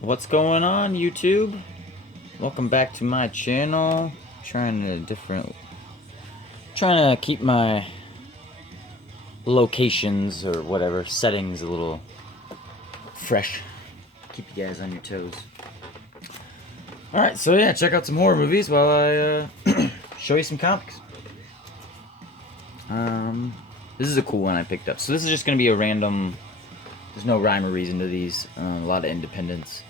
What's going on, YouTube? Welcome back to my channel. Trying to keep my locations or whatever settings a little fresh. Keep you guys on your toes. Alright, so yeah, check out some horror movies while I show you some comics. This is a cool one I picked up. So this is just going to be a random... There's no rhyme or reason to these. A lot of independence.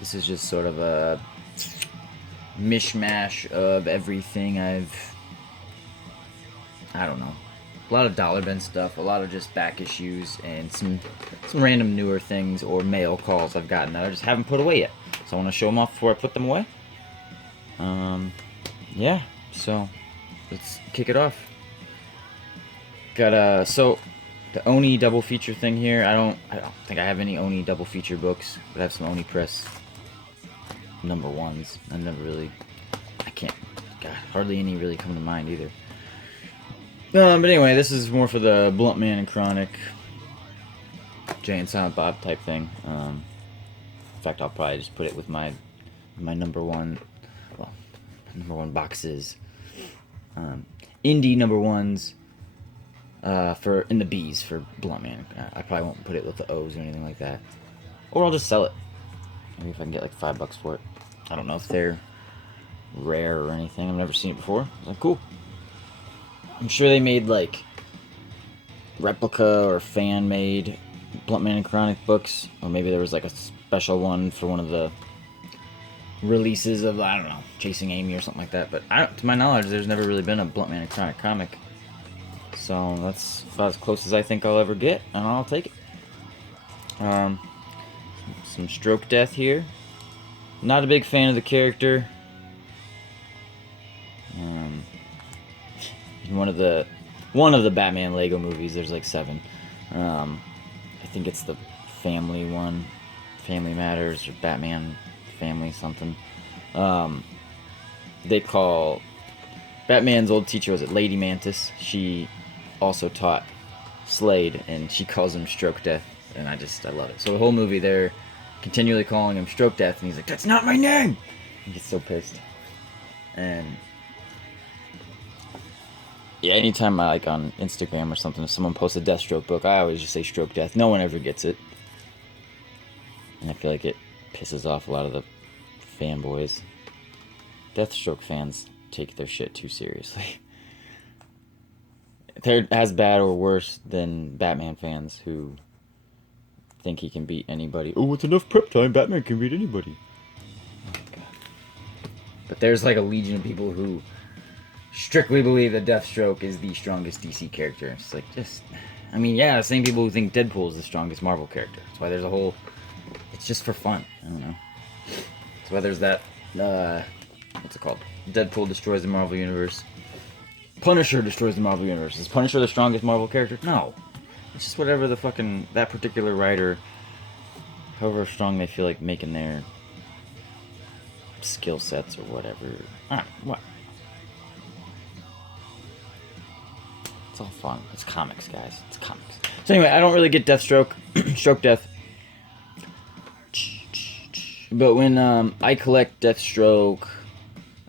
This is just sort of a mishmash of everything I don't know. A lot of dollar bin stuff, a lot of just back issues, and some random newer things or mail calls I've gotten that I just haven't put away yet. So I want to show them off before I put them away. Yeah, so let's kick it off. Got so the Oni double feature thing here. I don't think I have any Oni double feature books, but I have some Oni Press number ones. I can't, God, hardly any really come to mind either. But anyway, this is more for the Blunt Man and Chronic, Jay and Silent Bob type thing. In fact, I'll probably just put it with my number one boxes. Indie number ones for in the B's for Blunt Man. I probably won't put it with the O's or anything like that. Or I'll just sell it. Maybe if I can get like $5 for it. I don't know if they're rare or anything. I've never seen it before. I was like, cool. I'm sure they made like replica or fan-made Blunt Man and Chronic books, or maybe there was like a special one for one of the releases of, I don't know, Chasing Amy or something like that. But to my knowledge, there's never really been a Blunt Man and Chronic comic. So that's about as close as I think I'll ever get, and I'll take it. Some Stroke Death here. Not a big fan of the character. One of the Batman Lego movies. There's like 7. I think it's the family one, Family Matters, or Batman Family something. They call Batman's old teacher, was it Lady Mantis? She also taught Slade, and she calls him Stroke Death, and I love it. So the whole movie, they're continually calling him Stroke Death, and he's like, "That's not my name!" He gets so pissed. And yeah, anytime I like on Instagram or something, if someone posts a Deathstroke book, I always just say Stroke Death. No one ever gets it, and I feel like it pisses off a lot of the fanboys. Deathstroke fans take their shit too seriously. They're as bad or worse than Batman fans who think he can beat anybody. Oh, with enough prep time, Batman can beat anybody. Oh, God. But there's like a legion of people who strictly believe that Deathstroke is the strongest DC character. It's like, I mean, yeah, the same people who think Deadpool is the strongest Marvel character. That's why there's a whole... It's just for fun. I don't know. That's why there's that... what's it called? Deadpool destroys the Marvel Universe. Punisher destroys the Marvel Universe. Is Punisher the strongest Marvel character? No. It's just whatever the fucking... That particular writer... However strong they feel like making their... skill sets or whatever. What? It's all fun. It's comics, guys. It's comics. So anyway, I don't really get Deathstroke. Stroke Death. But when I collect Deathstroke...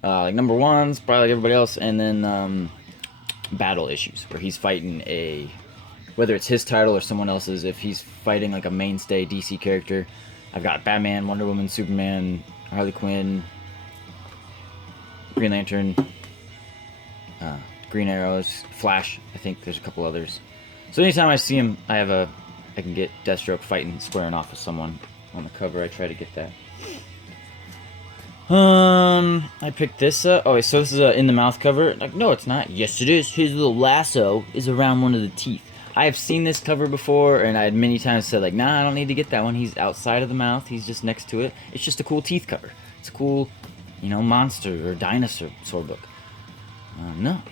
like number ones, probably like everybody else, and then battle issues where he's fighting whether it's his title or someone else's. If he's fighting like a mainstay DC character, I've got Batman, Wonder Woman, Superman, Harley Quinn, Green Lantern, Green Arrows, Flash. I think there's a couple others. So anytime I see him, I can get Deathstroke fighting, squaring off with someone on the cover. I try to get that. I picked this up. Oh, so this is a in the mouth cover. Like, no, it's not. Yes, it is. His little lasso is around one of the teeth. I have seen this cover before, and I had many times said, like, nah, I don't need to get that one. He's outside of the mouth. He's just next to it. It's just a cool teeth cover. It's a cool, monster or dinosaur book. No,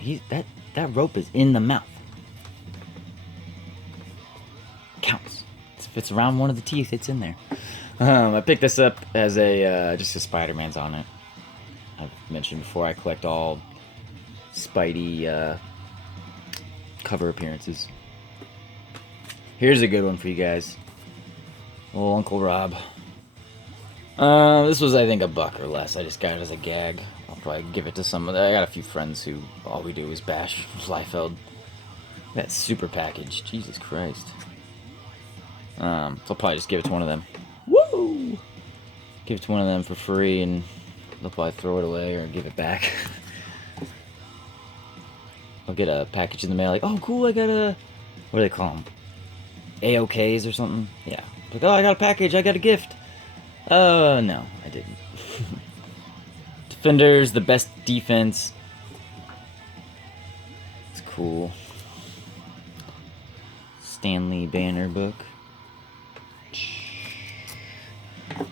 that rope is in the mouth. Counts. If it's around one of the teeth, it's in there. I picked this up as just a Spider-Man's on it. I've mentioned before I collect all Spidey cover appearances. Here's a good one for you guys. Little Uncle Rob. This was, I think, $1 or less. I just got it as a gag. I'll probably give it to some of the... I got a few friends who all we do is bash Liefeld. That super package. Jesus Christ. So I'll probably just give it to one of them. Woo! Give it to one of them for free, and they'll probably throw it away or give it back. I'll get a package in the mail, like, oh, cool, I got a... What do they call them? AOKs or something? Yeah. Like, oh, I got a package, I got a gift. No, I didn't. Defenders, the best defense. It's cool. Stanley Banner book.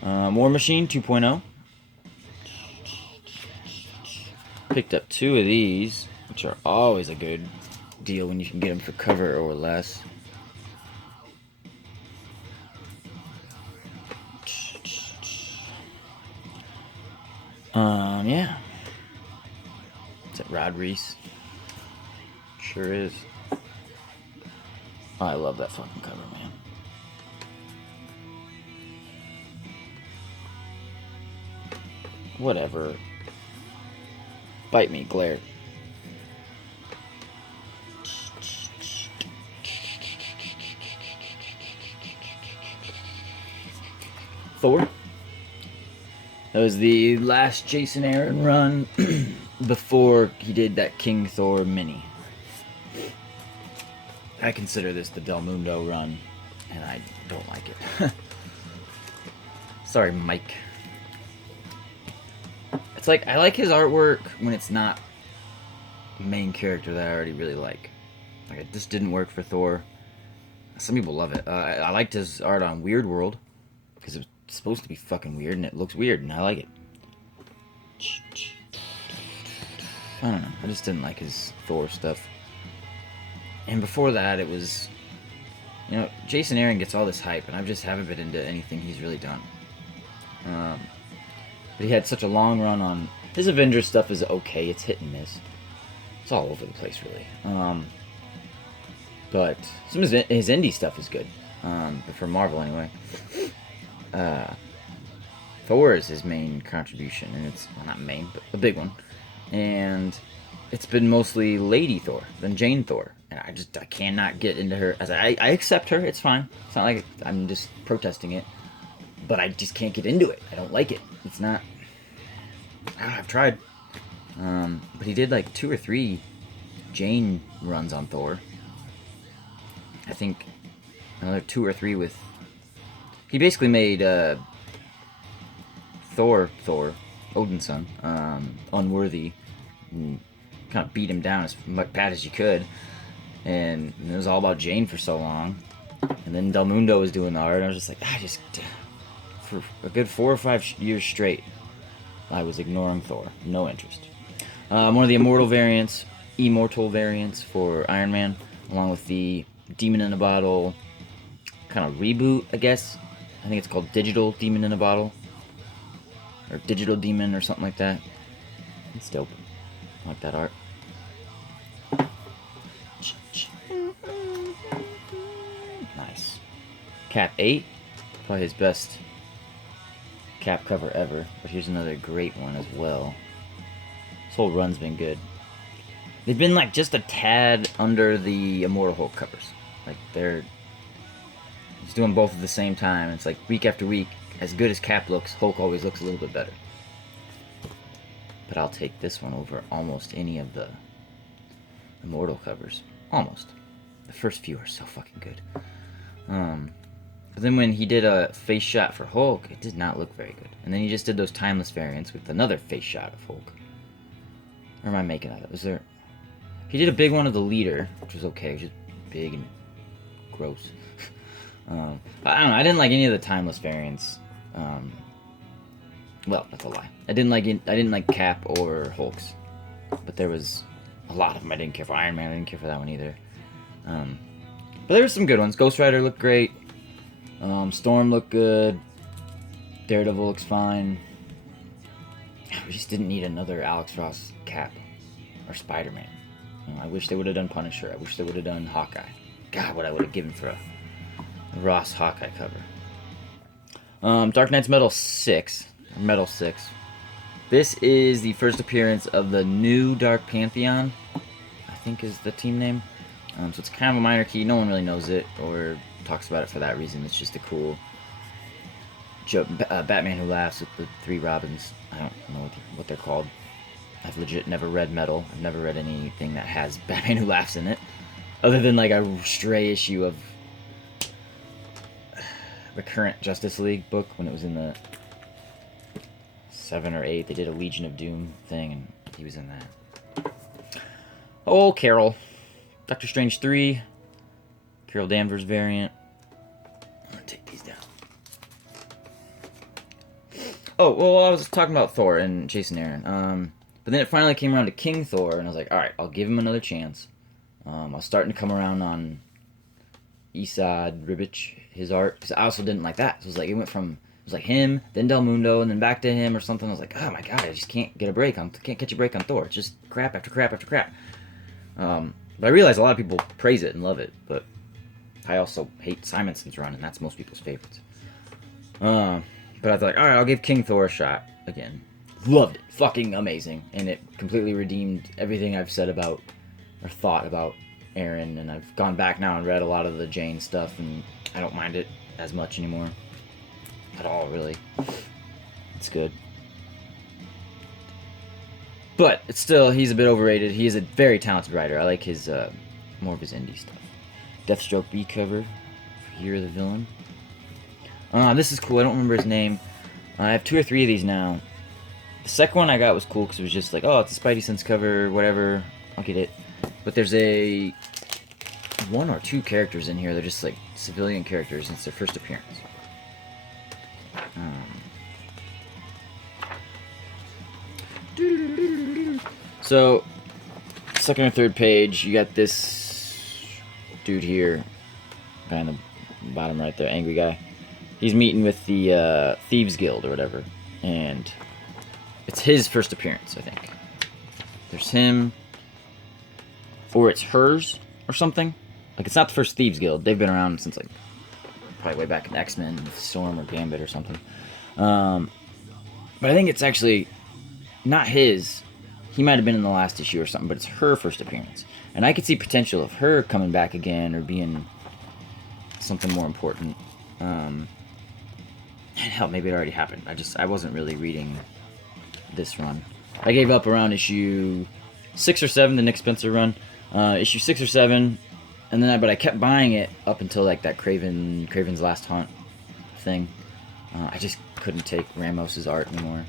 War Machine 2.0. Picked up 2 of these, which are always a good deal when you can get them for cover or less. Yeah. Is it Rod Reese? Sure is. Oh, I love that fucking cover, man. Whatever. Bite me, glare. Thor. That was the last Jason Aaron run before he did that King Thor mini. I consider this the Del Mundo run, and I don't like it. Sorry, Mike. It's like, I like his artwork when it's not main character that I already really like. Like, it just didn't work for Thor. Some people love it. I liked his art on Weird World, because it was supposed to be fucking weird, and it looks weird, and I like it. I don't know. I just didn't like his Thor stuff. And before that, it was... You know, Jason Aaron gets all this hype, and I just haven't been into anything he's really done. But he had such a long run on... His Avengers stuff is okay. It's hit and miss. It's all over the place, really. But some of his indie stuff is good. But for Marvel, anyway. Thor is his main contribution, and it's, well, not main, but a big one. And it's been mostly Lady Thor than Jane Thor, and I cannot get into her. As I accept her, it's fine. It's not like I'm just protesting it, but I just can't get into it. I don't like it. It's not. I've tried, but he did like 2 or 3 Jane runs on Thor. I think another 2 or 3 with. He basically made Thor, Odin's son, unworthy, and kind of beat him down as bad as you could. And it was all about Jane for so long. And then Del Mundo was doing the art, and I was just like, for a good 4 or 5 years straight, I was ignoring Thor. No interest. One of the immortal variants for Iron Man, along with the Demon in a Bottle kind of reboot, I guess. I think it's called Digital Demon in a Bottle. Or Digital Demon or something like that. It's dope. I like that art. Nice. Cap 8. Probably his best Cap cover ever. But here's another great one as well. This whole run's been good. They've been like just a tad under the Immortal Hulk covers. Like they're just doing both at the same time. It's like week after week, as good as Cap looks, Hulk always looks a little bit better. But I'll take this one over almost any of the Immortal covers. Almost. The first few are so fucking good. But then when he did a face shot for Hulk, it did not look very good. And then he just did those timeless variants with another face shot of Hulk. Or am I making that up? Was there... He did a big one of the Leader, which was okay. It was just big and gross. I don't know. I didn't like any of the timeless variants. Well, that's a lie. I didn't like Cap or Hulk's, but there was a lot of them I didn't care for. Iron Man, I didn't care for that one either. But there were some good ones. Ghost Rider looked great. Storm looked good. Daredevil looks fine. We just didn't need another Alex Ross Cap or Spider-Man. You know, I wish they would have done Punisher. I wish they would have done Hawkeye. God, what I would have given for a Ross Hawkeye cover. Dark Knight's Metal 6. Metal 6. This is the first appearance of the new Dark Pantheon, I think is the team name. So it's kind of a minor key. No one really knows it or talks about it for that reason. It's just a cool Batman Who Laughs with the 3 Robins. I don't know what they're called. I've legit never read Metal. I've never read anything that has Batman Who Laughs in it. Other than like a stray issue of the current Justice League book when it was in the 7 or 8. They did a Legion of Doom thing and he was in that. Oh, Carol. Doctor Strange 3. Carol Danvers variant. I'm going to take these down. Oh, well, I was talking about Thor and Jason Aaron. But then it finally came around to King Thor, and I was like, alright, I'll give him another chance. I was starting to come around on Esad Ribic, his art, because I also didn't like that. So it was like, it was like him, then Del Mundo, and then back to him or something. I was like, oh my god, I just can't get a break. Can't catch a break on Thor. It's just crap after crap after crap. But I realize a lot of people praise it and love it, but I also hate Simonson's run, and that's most people's favorites. But I was like, alright, I'll give King Thor a shot again. Loved it. Fucking amazing. And it completely redeemed everything I've said about, or thought about Aaron, and I've gone back now and read a lot of the Jane stuff, and I don't mind it as much anymore. At all, really. It's good. But, it's still, he's a bit overrated. He is a very talented writer. I like his, more of his indie stuff. Deathstroke B cover for Year of the Villain. This is cool. I don't remember his name. I have 2 or 3 of these now. The second one I got was cool because it was just like, oh, it's a Spidey Sense cover, whatever, I'll get it. But there's 1 or 2 characters in here. They're just like civilian characters, and it's their first appearance. So, second or third page, you got this dude here, guy on the bottom right there, angry guy. He's meeting with the Thieves Guild or whatever, and it's his first appearance, I think. There's him, or it's hers, or something. Like, it's not the first Thieves Guild. They've been around since, like, probably way back in X-Men, with Storm or Gambit or something. But I think it's actually not his. He might have been in the last issue or something, but it's her first appearance. And I could see potential of her coming back again or being something more important. And hell, maybe it already happened. I wasn't really reading this run. I gave up around issue 6 or 7, the Nick Spencer run. Issue 6 or 7, and then but I kept buying it up until like that Craven's Last Hunt thing. I just couldn't take Ramos's art anymore.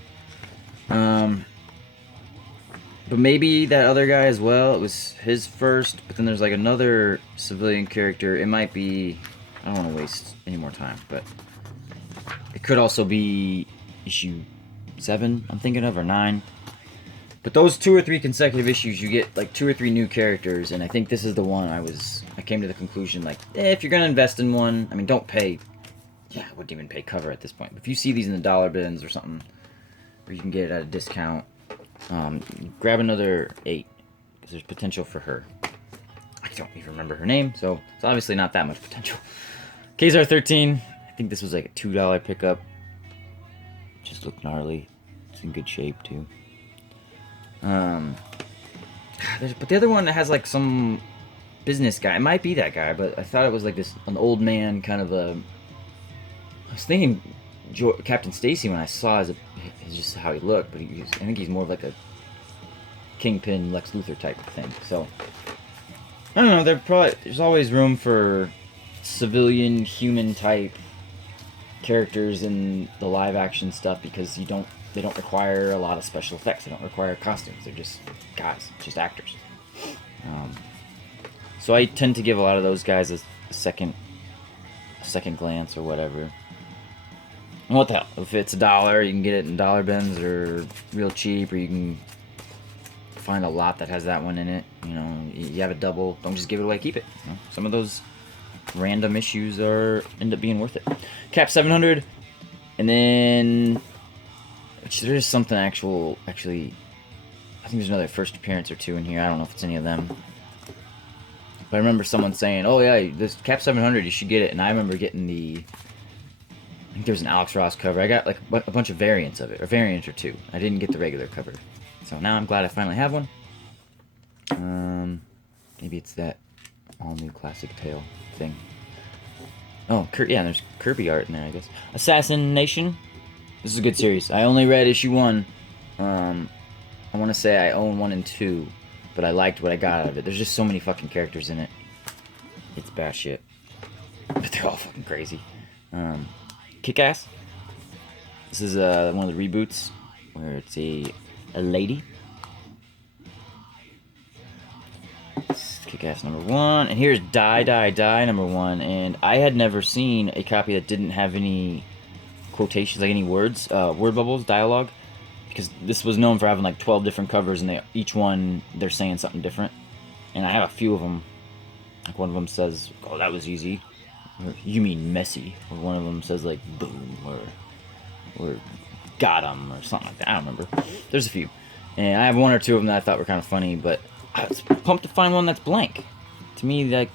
But maybe that other guy as well. It was his first, but then there's like another civilian character. It might be. I don't want to waste any more time, but it could also be issue 7. I'm thinking of, or 9. But those 2 or 3 consecutive issues, you get like 2 or 3 new characters, and I think this is the one I came to the conclusion, like, if you're gonna invest in one, I mean, don't pay. Yeah, I wouldn't even pay cover at this point. But if you see these in the dollar bins or something, or you can get it at a discount, grab another 8, because there's potential for her. I don't even remember her name, so it's obviously not that much potential. Kazar 13, I think this was like a $2 pickup. Just looked gnarly. It's in good shape too. But the other one that has like some business guy. It might be that guy, but I thought it was like an old man kind of a. I was thinking Captain Stacy when I saw just how he looked, but I think he's more of like a Kingpin, Lex Luthor type of thing. So I don't know. There's always room for civilian, human type characters in the live action stuff because they don't require a lot of special effects. They don't require costumes. They're just guys, just actors. So I tend to give a lot of those guys a second glance or whatever. And what the hell? If it's $1, you can get it in dollar bins or real cheap, or you can find a lot that has that one in it. You know, you have a double. Don't just give it away. Keep it. You know, some of those random issues end up being worth it. Cap 700, and then there is something actually. I think there's another first appearance or 2 in here. I don't know if it's any of them. But I remember someone saying, "Oh yeah, this Cap 700, you should get it." And I remember getting the, I think there was an Alex Ross cover. I got like a bunch of variants of it, or variant or two. I didn't get the regular cover, so now I'm glad I finally have one. Maybe it's that all new classic tail thing. Oh, yeah, there's Kirby art in there, I guess. Assassination. This is a good series. I only read issue 1. I want to say I own 1 and 2, but I liked what I got out of it. There's just so many fucking characters in it. It's bad shit. But they're all fucking crazy. Kick-Ass. This is one of the reboots where it's a lady. Kick-Ass number 1, and here's Die Die Die number 1, and I had never seen a copy that didn't have any quotations, like any words, word bubbles, dialogue, because this was known for having like 12 different covers, and each one they're saying something different, and I have a few of them. Like one of them says, "Oh, that was easy," or "You mean messy," or one of them says like "boom," or "got 'em," or something like that. I don't remember. There's a few, and I have 1 or 2 of them that I thought were kind of funny, but I was pumped to find one that's blank. To me, like,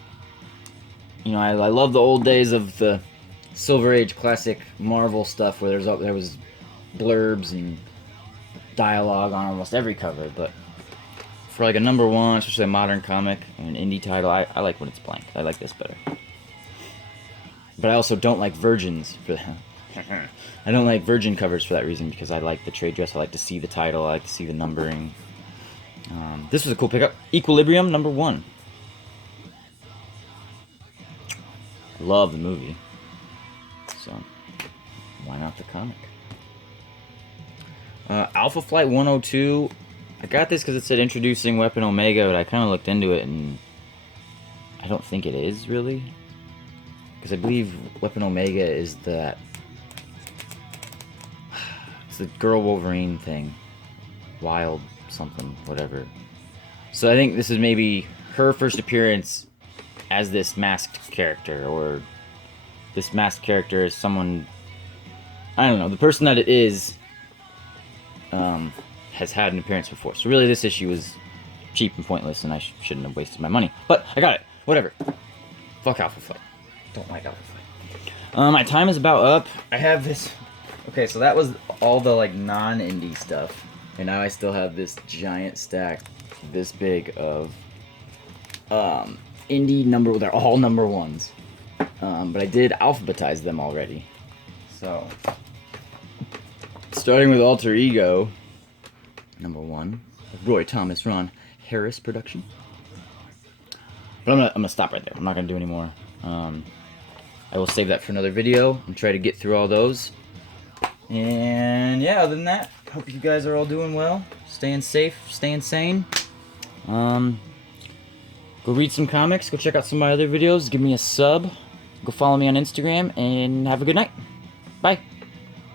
you know, I love the old days of the Silver Age classic Marvel stuff where there was blurbs and dialogue on almost every cover, but for like a number 1, especially a modern comic and an indie title, I like when it's blank. I like this better. But I also don't like virgins for that. I don't like virgin covers for that reason, because I like the trade dress. I like to see the title. I like to see the numbering. This was a cool pickup. Equilibrium number 1. Love the movie, so why not the comic? Alpha Flight 102. I got this because it said introducing Weapon Omega, but I kind of looked into it and I don't think it is really, because I believe Weapon Omega is it's the girl Wolverine thing, Wild something, whatever. So I think this is maybe her first appearance as this masked character, or this masked character is someone, I don't know, the person that it is has had an appearance before. So really this issue was cheap and pointless, and I shouldn't have wasted my money. But I got it. Whatever. Fuck Alpha Flight. Don't like Alpha Flight. My time is about up. I have this... Okay, so that was all the like non-indie stuff. And now I still have this giant stack this big of indie number... They're all number 1s. But I did alphabetize them already. So... starting with Alter Ego, number 1, Roy Thomas Ron Harris production. But I'm gonna stop right there. I'm not gonna do any more. I will save that for another video and try to get through all those. And yeah, other than that, hope you guys are all doing well, staying safe, staying sane. Go read some comics. Go check out some of my other videos. Give me a sub. Go follow me on Instagram, and have a good night. Bye.